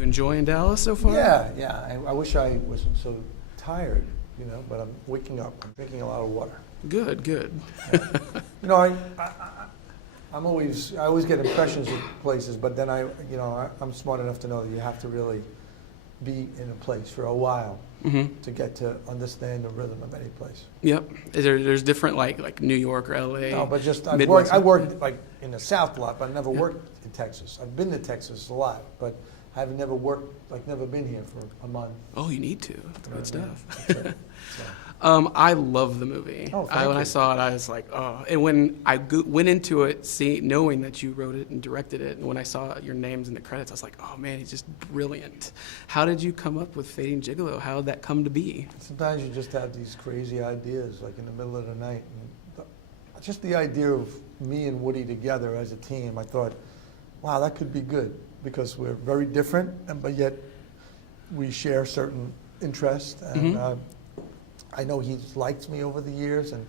You enjoying Dallas so far? Yeah. I wish I wasn't so tired, but I'm waking up. I'm drinking a lot of water. Good. Yeah. I always get impressions of places, but then I'm smart enough to know that you have to really be in a place for a while to get to understand the rhythm of any place. Yep. There's different like New York or LA. No, but just I Midwest. worked like in the South a lot, but I never worked in Texas. I've been to Texas a lot, but I've never been here for a month. Oh, you need to. That's good stuff. That's it. I love the movie. Oh, when I saw it, I was like, oh. And when I went into it, knowing that you wrote it and directed it, and when I saw your names in the credits, I was like, oh man, he's just brilliant. How did you come up with Fading Gigolo? How did that come to be? Sometimes you just have these crazy ideas, like in the middle of the night. And just the idea of me and Woody together as a team, I thought, wow, that could be good, because we're very different, but yet we share certain interests. And I know he's liked me over the years, and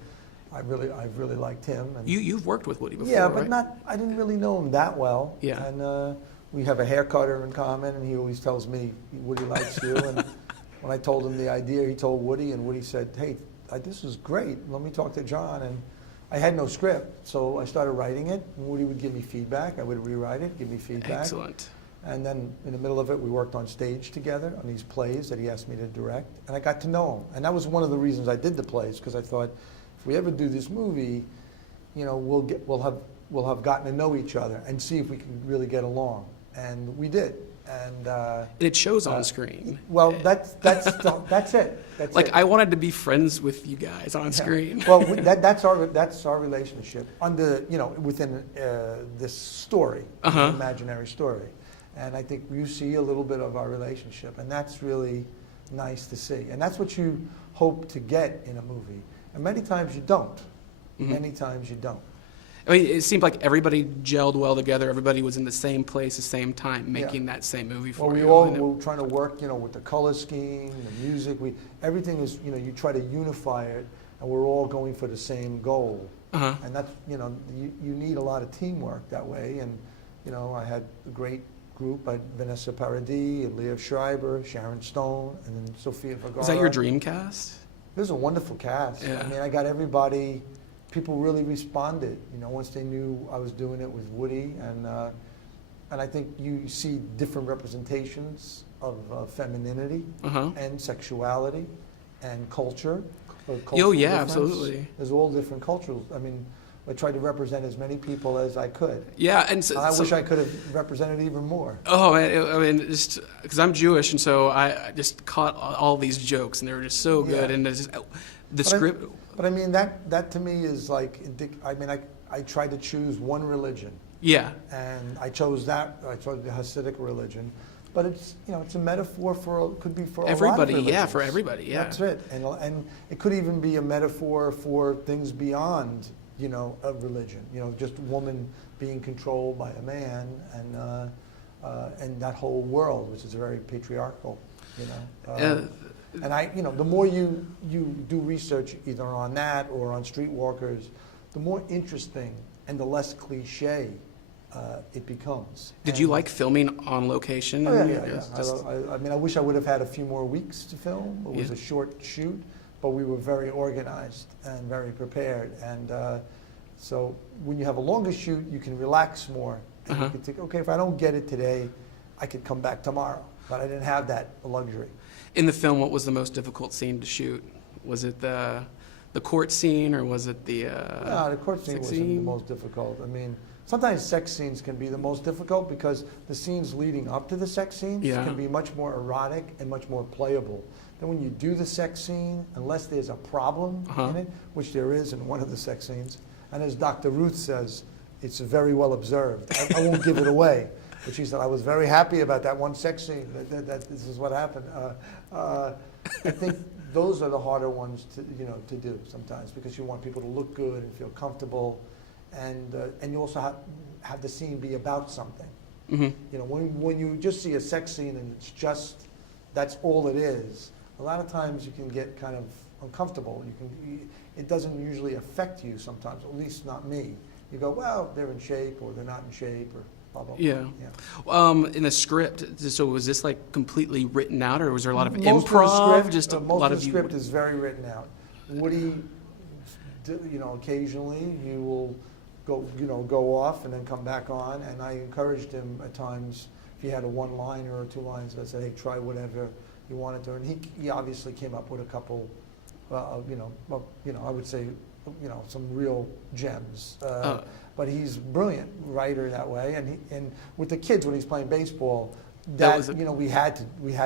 I've really liked him. And you've worked with Woody before, yeah, but right? I didn't really know him that well. Yeah. And we have a haircutter in common, and he always tells me Woody likes you. And when I told him the idea, he told Woody, and Woody said, hey, this is great. Let me talk to John. And I had no script, so I started writing it. And Woody would give me feedback. I would rewrite it, give me feedback. Excellent. And then in the middle of it, we worked on stage together on these plays that he asked me to direct. And I got to know him. And that was one of the reasons I did the plays, because I thought, if we ever do this movie, we'll have gotten to know each other and see if we can really get along. And we did. And it shows on screen. Well, that's it. That's like it. I wanted to be friends with you guys on screen. Well, that's our relationship under within this story, this imaginary story. And I think you see a little bit of our relationship, and that's really nice to see. And that's what you hope to get in a movie. And many times you don't. Many times you don't. I mean, it seemed like everybody gelled well together. Everybody was in the same place, the same time, making that same movie for you. Well, we all were trying to work, with the color scheme, the music. Everything is, you try to unify it, and we're all going for the same goal. And that's, you need a lot of teamwork that way. And, I had a great group. I had Vanessa Paradis, and Liev Schreiber, Sharon Stone, and then Sofia Vergara. Was that your dream cast? It was a wonderful cast. Yeah. I mean, I got everybody. People really responded, once they knew I was doing it with Woody, and I think you see different representations of femininity and sexuality and culture. Oh yeah, absolutely. There's all different cultures. I mean, I tried to represent as many people as I could. Yeah, and I wish I could have represented even more. Oh, I mean, just because I'm Jewish, and so I just caught all these jokes, and they were just so good, and it's just the script. But I mean, that to me is like, I mean, I tried to choose one religion. Yeah. And I chose that. I chose the Hasidic religion. But it's, it's a metaphor could be for everybody. A lot of religions. Yeah, for everybody. Yeah. That's it. And it could even be a metaphor for things beyond, a religion. Just a woman being controlled by a man, and that whole world, which is very patriarchal. And the more you do research either on that or on streetwalkers, the more interesting and the less cliche it becomes. Did you like filming on location? Oh, yeah. I mean, I wish I would have had a few more weeks to film. It was a short shoot, but we were very organized and very prepared. And so when you have a longer shoot, you can relax more. And you can think, okay, if I don't get it today, I could come back tomorrow. But I didn't have that luxury. In the film, what was the most difficult scene to shoot? Was it the court scene, or was it the No, the court scene wasn't the most difficult. I mean, sometimes sex scenes can be the most difficult because the scenes leading up to the sex scenes can be much more erotic and much more playable. Then when you do the sex scene, unless there's a problem in it, which there is in one of the sex scenes, and as Dr. Ruth says, it's very well observed. I won't give it away. But she said, I was very happy about that one sex scene, that this is what happened. I think those are the harder ones to do sometimes, because you want people to look good and feel comfortable, and you also have the scene be about something. When you just see a sex scene and it's just, that's all it is, a lot of times you can get kind of uncomfortable. It doesn't usually affect you sometimes, at least not me. You go, well, they're in shape, or they're not in shape, or blah, blah, Yeah. yeah. In the script, so was this like completely written out, or was there a lot of Most improv? Of the script, just a most lot of the you. script is very written out. Woody, occasionally he will go off and then come back on, and I encouraged him at times if he had a one-liner or two lines. I said, hey, try whatever you wanted to, and he obviously came up with a couple, I would say, some real gems. But he's a brilliant writer that way, and with the kids when he's playing baseball, we had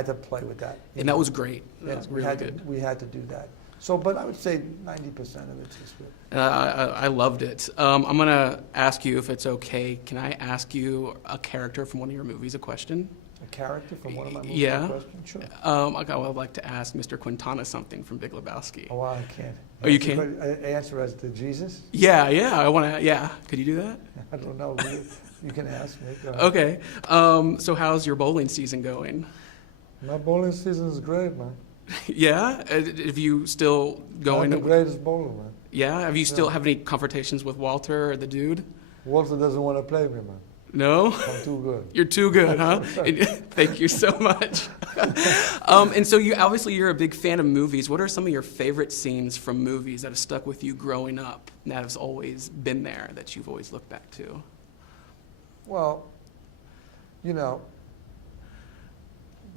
to play with that. And that was great. That was we really good. We had to do that. So, but I would say 90% of it's just good. I loved it. I'm going to ask you if it's okay. Can I ask you a character from one of your movies a question? A character from one of my movies? Yeah. A question? Sure. I would like to ask Mr. Quintana something from Big Lebowski. Oh, I can't. Oh, you can't? Answer as to Jesus? Yeah. I want to. Yeah. Could you do that? I don't know. You can ask me. Okay. So how's your bowling season going? My bowling season is great, man. Yeah. Have you still going? I'm the greatest bowler, man. Yeah. Have you still have any confrontations with Walter or the dude? Walter doesn't want to play me, man. No? I'm too good. You're too good, huh? Thank you so much. And so you're a big fan of movies. What are some of your favorite scenes from movies that have stuck with you growing up, and that has always been there, that you've always looked back to? Well,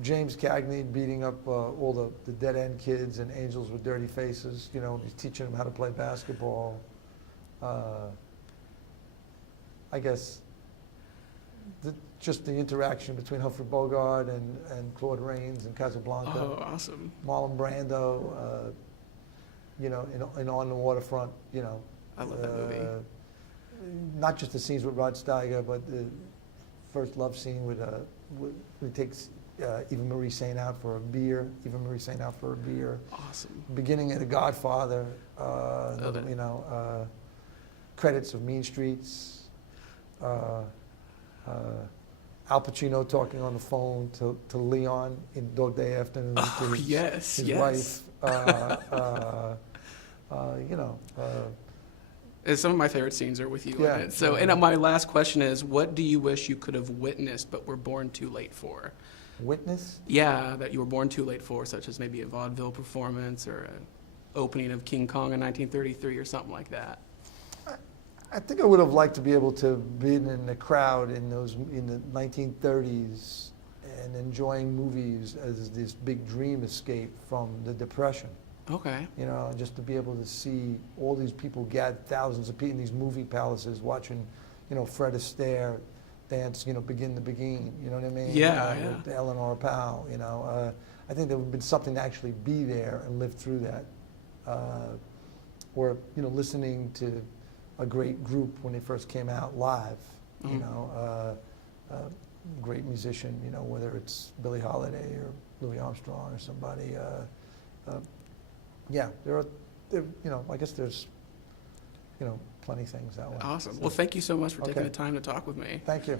James Cagney beating up all the dead-end kids and angels with dirty faces, he's teaching them how to play basketball. I guess just the interaction between Humphrey Bogart and Claude Rains in Casablanca. Oh, awesome. Marlon Brando, in On the Waterfront, I love that movie. Not just the scenes with Rod Steiger, but the first love scene with he takes Eva Marie Saint out for a beer. Awesome. Beginning of The Godfather. Love it. Credits of Mean Streets. Al Pacino talking on the phone to Leon in Dog Day Afternoon. Oh, his wife. Some of my favorite scenes are with you Yeah, in it. So, yeah. and my last question is, what do you wish you could have witnessed but were born too late for? Witness? Yeah, that you were born too late for, such as maybe a vaudeville performance or an opening of King Kong in 1933 or something like that. I think I would have liked to be able to be in the crowd in the 1930s and enjoying movies as this big dream escape from the Depression. Okay. Just to be able to see all these people gathered, thousands of people in these movie palaces watching, Fred Astaire dance, Begin to Begin, you know what I mean? Yeah, With Eleanor Powell, I think there would have been something to actually be there and live through that. Or, listening to a great group when they first came out live, great musician, whether it's Billie Holiday or Louis Armstrong or somebody. I guess there's, plenty of things that way. Awesome. So, Well, thank you so much for taking Okay. the time to talk with me. Thank you.